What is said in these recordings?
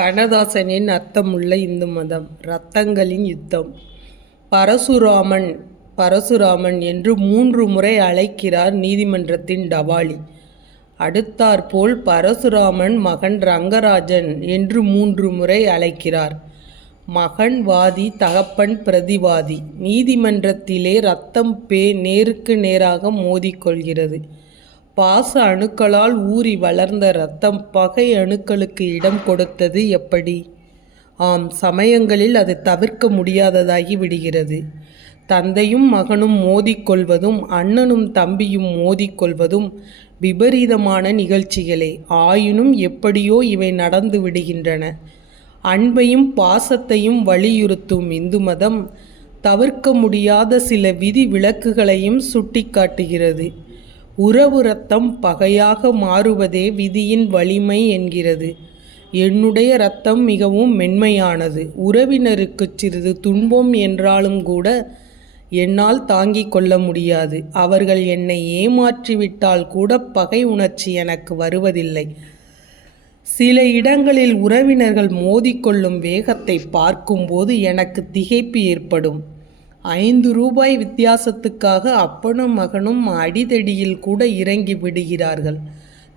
கண்ணதாசனின் அர்த்தமுள்ள இந்து மதம் ரத்தங்களின் யுத்தம். பரசுராமன் பரசுராமன் என்று மூன்று முறை அழைக்கிறார் நீதிமன்றத்தின் டவாலி அடுத்தாற்போல் பரசுராமன் மகன் ரங்கராஜன் என்று மூன்று முறை அழைக்கிறார். மகன் வாதி தகப்பன் பிரதிவாதி. நீதிமன்றத்திலே ரத்தம் பே நேருக்கு நேராக மோதிக்கொள்கிறது. பாச அணுக்களால் ஊறி வளர்ந்த இரத்தம் பகை அணுக்களுக்கு இடம் கொடுத்தது எப்படி? ஆம் சமயங்களில் அது தவிர்க்க முடியாததாகி விடுகிறது. தந்தையும் மகனும் மோதிக்கொள்வதும் அண்ணனும் தம்பியும் மோதிக்கொள்வதும் விபரீதமான நிகழ்ச்சிகளே. ஆயினும் எப்படியோ இவை நடந்து விடுகின்றன. அன்பையும் பாசத்தையும் வலியுறுத்தும் இந்து மதம் தவிர்க்க முடியாத சில விதி விளக்குகளையும் சுட்டிக்காட்டுகிறது. உறவு ரத்தம் பகையாக மாறுவதே விதியின் வலிமை என்கிறது. என்னுடைய ரத்தம் மிகவும் மென்மையானது. உறவினருக்கு சிறிது துன்பம் என்றாலும் கூட என்னால் தாங்கிக் கொள்ள முடியாது. அவர்கள் என்னை ஏமாற்றிவிட்டால் கூட பகை உணர்ச்சி எனக்கு வருவதில்லை. சில இடங்களில் உறவினர்கள் மோதிக்கொள்ளும் வேகத்தை பார்க்கும்போது எனக்கு திகைப்பு ஏற்படும். ஐந்து ரூபாய் வித்தியாசத்துக்காக அப்பனும் மகனும் அடிதடியில் கூட இறங்கி விடுகிறார்கள்.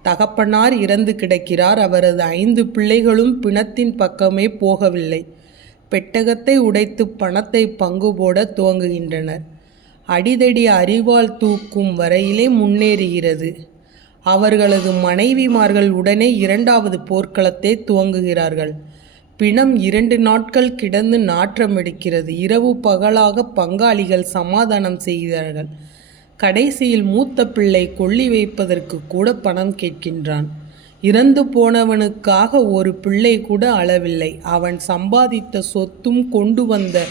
தகப்பனார் இறந்து கிடக்கிறார். அவரது ஐந்து பிள்ளைகளும் பிணத்தின் பக்கமே போகவில்லை. பெட்டகத்தை உடைத்து பணத்தை பங்கு போட துவங்குகின்றனர். அடிதடி அறிவால் தூக்கும் வரையிலே முன்னேறுகிறது. அவர்களது மனைவிமார்கள் உடனே இரண்டாவது போர்க்களத்தை துவங்குகிறார்கள். பிணம் இரண்டு நாட்கள் கிடந்து நாற்றம் எடுக்கிறது. இரவு பகலாக பங்காளிகள் சமாதானம் செய்தார்கள் கடைசியில் மூத்த பிள்ளை கொள்ளி வைப்பதற்கு கூட பணம் கேட்கின்றான். இறந்து போனவனுக்காக ஒரு பிள்ளை கூட அளவில்லை. அவன் சம்பாதித்த சொத்தும் கொண்டு வந்த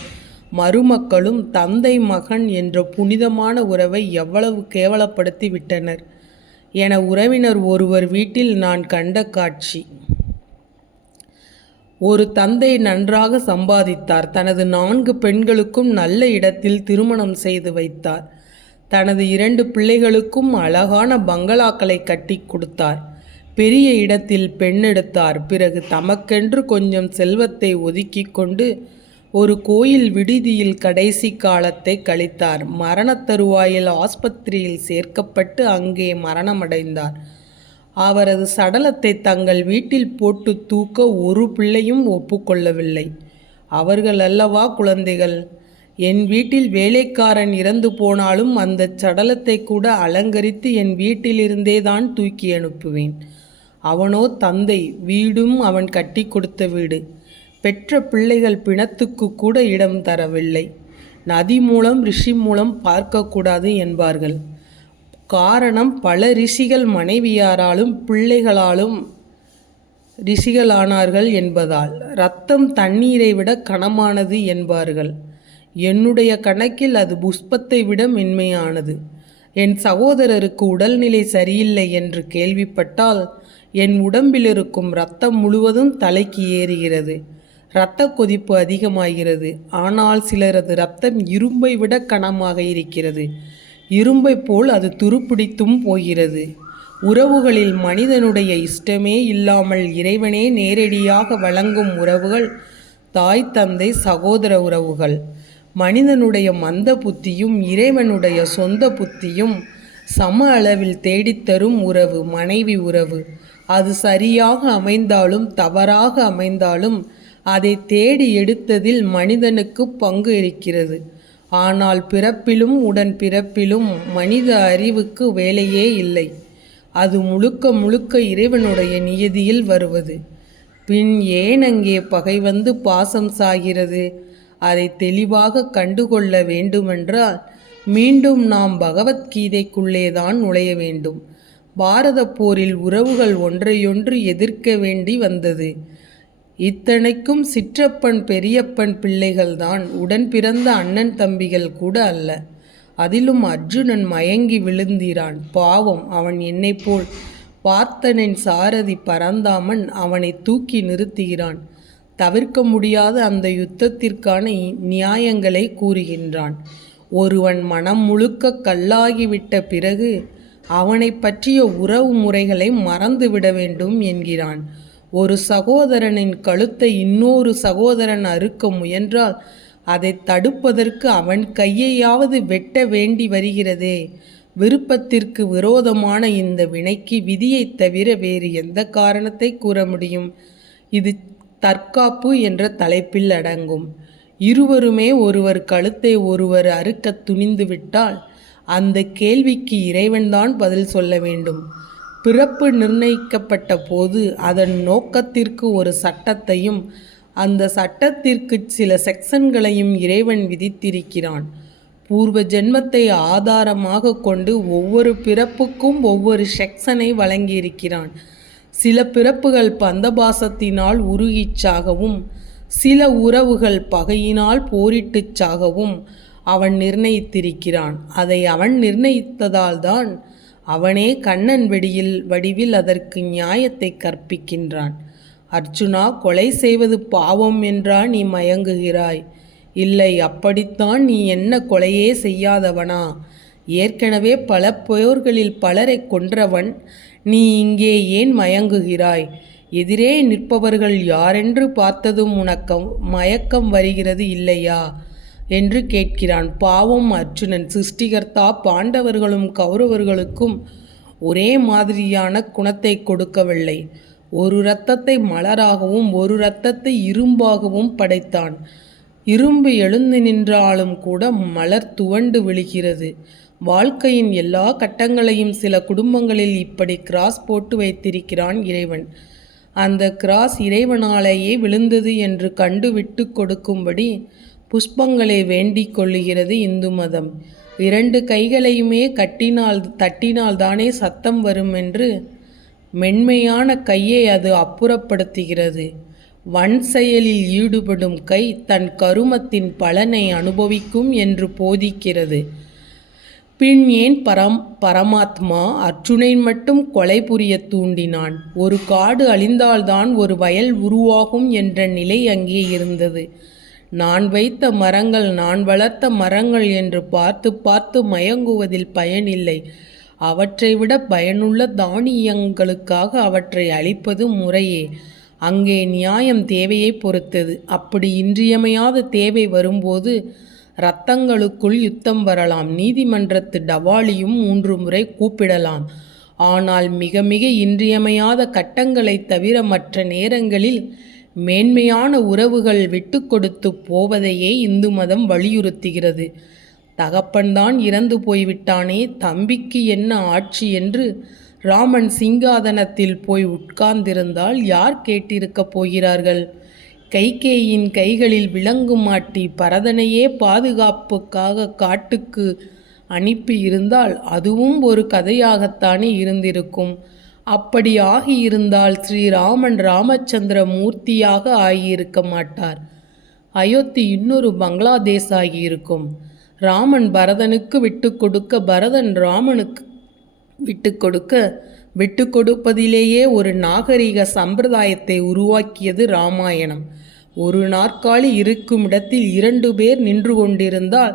மருமக்களும் தந்தை மகன் என்ற புனிதமான உறவை எவ்வளவு கேவலப்படுத்தி விட்டனர். என உறவினர் ஒருவர் வீட்டில் நான் கண்ட காட்சி. ஒரு தந்தை நன்றாக சம்பாதித்தார். தனது நான்கு பெண்களுக்கும் நல்ல இடத்தில் திருமணம் செய்து வைத்தார். தனது இரண்டு பிள்ளைகளுக்கும் அழகான பங்களாக்களை கட்டி கொடுத்தார். பெரிய இடத்தில் பெண் எடுத்தார். பிறகு தமக்கென்று கொஞ்சம் செல்வத்தை ஒதுக்கி கொண்டு ஒரு கோயில் விடுதியில் கடைசி காலத்தை கழித்தார். மரணத் தருவாயில் ஆஸ்பத்திரியில் சேர்க்கப்பட்டு அங்கே மரணமடைந்தார். அவரது சடலத்தை தங்கள் வீட்டில் போட்டு தூக்க ஒரு பிள்ளையும் ஒப்புக்கொள்ளவில்லை. அவர்கள் அல்லவா குழந்தைகள்? என் வீட்டில் வேலைக்காரன் இறந்து போனாலும் அந்த சடலத்தை கூட அலங்கரித்து என் வீட்டிலிருந்தே தான் தூக்கி அனுப்புவேன். அவனோ தந்தை வீடும் அவன் கட்டி கொடுத்த வீடு. பெற்ற பிள்ளைகள் பிணத்துக்கு கூட இடம் தரவில்லை. நதி மூலம் ரிஷி மூலம் பார்க்கக்கூடாது என்பார்கள். காரணம் பல ரிஷிகள் மனைவியாராலும் பிள்ளைகளாலும் ரிஷிகளானார்கள் என்பதால். ரத்தம் தண்ணீரை விட கனமானது என்பார்கள். என்னுடைய கணக்கில் அது புஷ்பத்தை விட மென்மையானது. என் சகோதரருக்கு உடல்நிலை சரியில்லை என்று கேள்விப்பட்டால் என் உடம்பில் இருக்கும் ரத்தம் முழுவதும் தலைக்கு ஏறுகிறது. இரத்த கொதிப்பு அதிகமாகிறது. ஆனால் சிலரது ரத்தம் இரும்பை விட கனமாக இருக்கிறது. இரும்பை போல் அது துருப்பிடித்தும் போகிறது. உறவுகளில் மனிதனுடைய இஷ்டமே இல்லாமல் இறைவனே நேரடியாக வழங்கும் உறவுகள் தாய் தந்தை சகோதர உறவுகள். மனிதனுடைய மந்த புத்தியும் இறைவனுடைய சொந்த புத்தியும் சம அளவில் தேடித்தரும் உறவு மனைவி உறவு. அது சரியாக அமைந்தாலும் தவறாக அமைந்தாலும் அதை தேடி எடுத்ததில் மனிதனுக்கு பங்கு இருக்கிறது. ஆனால் பிறப்பிலும் உடன் பிறப்பிலும் மனித அறிவுக்கு வேலையே இல்லை. அது முழுக்க முழுக்க இறைவனுடைய நியதியில் வருவது. பின் ஏன் அங்கே பகை வந்து பாசம் சாகிறது? அதை தெளிவாக கண்டுகொள்ள வேண்டுமென்றால் மீண்டும் நாம் பகவத்கீதைக்குள்ளே தான் நுழைய வேண்டும். பாரத போரில் உறவுகள் ஒன்றையொன்று எதிர்க்க வேண்டி வந்தது. இத்தனைக்கும் சிற்றப்பன் பெரியப்பன் பிள்ளைகள்தான் உடன் பிறந்த அண்ணன் தம்பிகள் கூட அல்ல. அதிலும் அர்ஜுனன் மயங்கி விழுந்திரான். பாவம் அவன் என்னை போல் பார்த்தனின் சாரதி பரந்தாமன் அவனை தூக்கி நிறுத்துகிறான். தவிர்க்க முடியாத அந்த யுத்தத்திற்கான நியாயங்களை கூறுகின்றான். ஒருவன் மனம் முழுக்க கல்லாகிவிட்ட பிறகு அவனை பற்றிய உறவு முறைகளை மறந்துவிட வேண்டும் என்கிறான். ஒரு சகோதரனின் கழுத்தை இன்னொரு சகோதரன் அறுக்க முயன்றால் அதை தடுப்பதற்கு அவன் கையையாவது வெட்ட வேண்டி வருகிறதே. விருப்பத்திற்கு விரோதமான இந்த வினைக்கு விதியைத் தவிர வேறு எந்த காரணத்தை கூற முடியும்? இது தற்காப்பு என்ற தலைப்பில் அடங்கும். இருவருமே ஒருவர் கழுத்தை ஒருவர் அறுக்க துணிந்துவிட்டால் அந்த கேள்விக்கு இறைவன்தான் பதில் சொல்ல வேண்டும். பிறப்பு நிர்ணயிக்கப்பட்ட போது அதன் நோக்கத்திற்கு ஒரு சட்டத்தையும் அந்த சட்டத்திற்கு சில செக்ஷன்களையும் இறைவன் விதித்திருக்கிறான். பூர்வ ஜென்மத்தை ஆதாரமாக கொண்டு ஒவ்வொரு பிறப்புக்கும் ஒவ்வொரு செக்ஷனை வழங்கியிருக்கிறான். சில பிறப்புகள் பந்தபாசத்தினால் உருகிச்சாகவும் சில உறவுகள் பகையினால் போரிட்டுச்சாகவும் அவன் நிர்ணயித்திருக்கிறான். அதை அவன் நிர்ணயித்ததால்தான் அவனே கண்ணன் வெடியில் வடிவில் அதற்கு நியாயத்தை கற்பிக்கின்றான். அர்ஜுனா கொலை செய்வது பாவம் என்றா நீ மயங்குகிறாய். இல்லை அப்படித்தான் நீ என்ன கொலையே செய்யாதவனா? ஏற்கனவே பல போர்களில் பலரை கொன்றவன் நீ இங்கே ஏன் மயங்குகிறாய்? எதிரே நிற்பவர்கள் யாரென்று பார்த்ததும் உனக்கம் மயக்கம் வருகிறது இல்லையா? என்று கேட்கிறான். பாவம் அர்ஜுனன். சிருஷ்டிகர்த்தா பாண்டவர்களும் கௌரவர்களுக்கும் ஒரே மாதிரியான குணத்தை கொடுக்கவில்லை. ஒரு இரத்தத்தை மலராகவும் ஒரு இரத்தத்தை இரும்பாகவும் படைத்தான். இரும்பு எழுந்து நின்றாலும் கூட மலர் துவண்டு விழுகிறது. வாழ்க்கையின் எல்லா கட்டங்களையும் சில குடும்பங்களில் இப்படி கிராஸ் போட்டு வைத்திருக்கிறான் இறைவன். அந்த கிராஸ் இறைவனாலேயே விழுந்தது என்று கண்டுவிட்டு கொடுக்கும்படி புஷ்பங்களை வேண்டிக் கொள்ளுகிறது இந்து மதம். இரண்டு கைகளையுமே கட்டினால் தட்டினால் தானே சத்தம் வரும் என்று மென்மையான கையை அது அப்புறப்படுத்துகிறது. வன் செயலில் ஈடுபடும் கை தன் கருமத்தின் பலனை அனுபவிக்கும் என்று போதிக்கிறது. பின் ஏன் பரம் பரமாத்மா அர்ஜுனை மட்டும் கொலை புரிய தூண்டினான்? ஒரு காடு அழிந்தால்தான் ஒரு வயல் உருவாகும் என்ற நிலை அங்கே இருந்தது. நான் வைத்த மரங்கள் நான் வளர்த்த மரங்கள் என்று பார்த்து பார்த்து மயங்குவதில் பயனில்லை. அவற்றை விட பயனுள்ள தானியங்களுக்காக அவற்றை அளிப்பது முறையே. அங்கே நியாயம் தேவையை பொறுத்தது. அப்படி இன்றியமையாத தேவை வரும்போது இரத்தங்களுக்குள் யுத்தம் வரலாம். நீதிமன்றத்து டவாலியும் மூன்று முறை கூப்பிடலாம். ஆனால் மிக மிக இன்றியமையாத கட்டங்களை தவிர மற்ற நேரங்களில் மேன்மையான உறவுகள் விட்டு கொடுத்து போவதையே இந்து மதம் வலியுறுத்துகிறது. தகப்பன்தான் இறந்து போய்விட்டானே தம்பிக்கு என்ன ஆட்சி என்று ராமன் சிங்காதனத்தில் போய் உட்கார்ந்திருந்தால் யார் கேட்டிருக்கப் போகிறார்கள்? கைகேயின் கைகளில் விலங்கு மாட்டி பரதனையே பாதுகாப்புக்காக காட்டுக்கு அனுப்பி இருந்தால் அதுவும் ஒரு கதையாகத்தானே இருந்திருக்கும். அப்படி ஆகியிருந்தால் ஸ்ரீராமன் ராமச்சந்திர மூர்த்தியாக ஆகியிருக்க மாட்டார். அயோத்தி இன்னொரு பங்களாதேஷ் ஆகியிருக்கும் ராமன் பரதனுக்கு விட்டு கொடுக்க பரதன் ராமனுக்கு விட்டு கொடுக்க விட்டு கொடுப்பதிலேயே ஒரு நாகரிக சம்பிரதாயத்தை உருவாக்கியது ராமாயணம். ஒரு நாற்காலி இருக்கும் இடத்தில் இரண்டு பேர் நின்று கொண்டிருந்தால்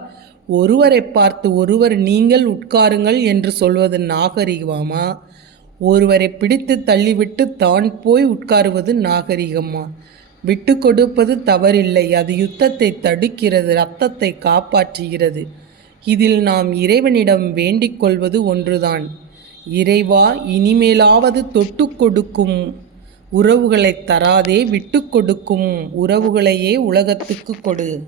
ஒருவரை பார்த்து ஒருவர் நீங்கள் உட்காருங்கள் என்று சொல்வது நாகரிகமா ஒருவரை பிடித்து தள்ளிவிட்டு தான் போய் உட்காருவது நாகரிகமா? விட்டு கொடுப்பது தவறில்லை. அது யுத்தத்தை தடுக்கிறது இரத்தத்தை காப்பாற்றுகிறது. இதில் நாம் இறைவனிடம் வேண்டிக் கொள்வது ஒன்றுதான். இறைவா இனிமேலாவது தொட்டு கொடுக்கும் உறவுகளை தராதே விட்டு கொடுக்கும் உறவுகளையே உலகத்துக்கு கொடு.